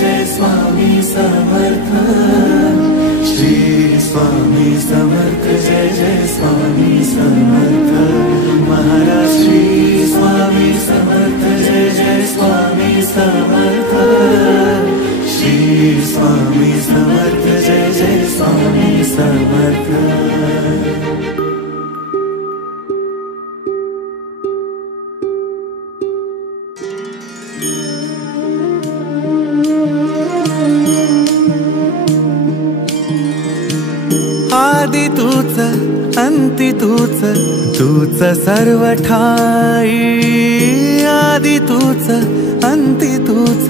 जय स्वामी समर्थ। श्री स्वामी समर्थ जय जय स्वामी समर्थ। महाराज श्री स्वामी समर्थ जय जय स्वामी समर्थ। श्री स्वामी समर्थ जय जय स्वामी समर्थ। आदि तूच अंति तूच, तूच सर्व ठाई। आदि तूच अंति तूच,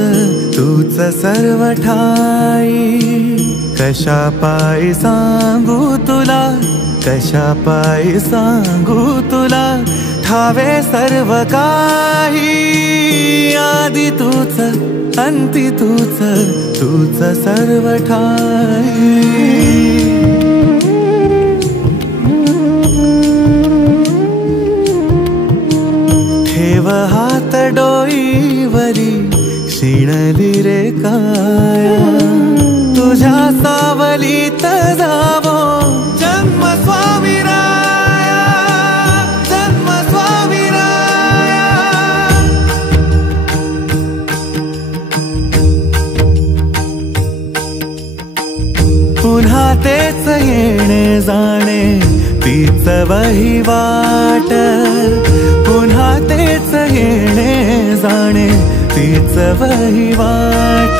तूच सर्व ठाई। कशा पायी सांगू तुला, कशा पायी सांगू तुला, ठावे सर्व काही। आदि तूच अंति तूच, तूच सर्व ठाई। ठेव हात डोईवरी, शिणली रे काया। तुझ्या सावलीत जावो जन्म स्वामी राया, जन्म स्वामी राया। पुन्हा तेच येणे जाणे, तीच वहिवाट। पुन्हा तेच येणे जाणे, तीच वहिवाट।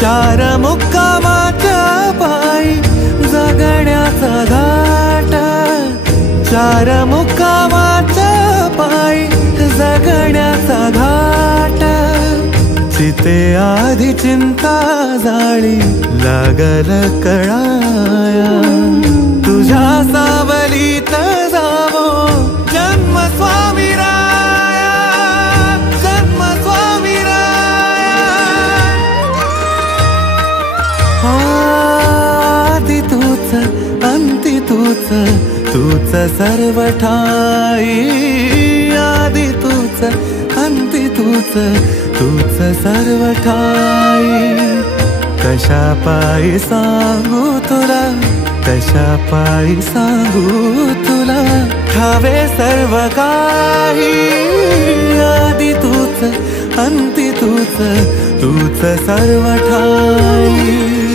चार मुक्कामाच्या पायी जगण्याचा घाट। चार मुक्कामाच्या पायी जगण्याचा घाट। चिते आधी चिंता जाळी लागल कळाया। तुझ्या सावलीत जावो जन्म स्वामी राया, जन्म स्वामी राया। आदि तूच अंति तूच, तूच सर्व ठाई। आदि तूच अंति तूच, तूच सर्व ठाई। कशा पायी सांगू तुला, कशा पायी सांगू तुला, ठावे सर्व काही। आदि तूच अंति तूच, तूच सर्व ठाई।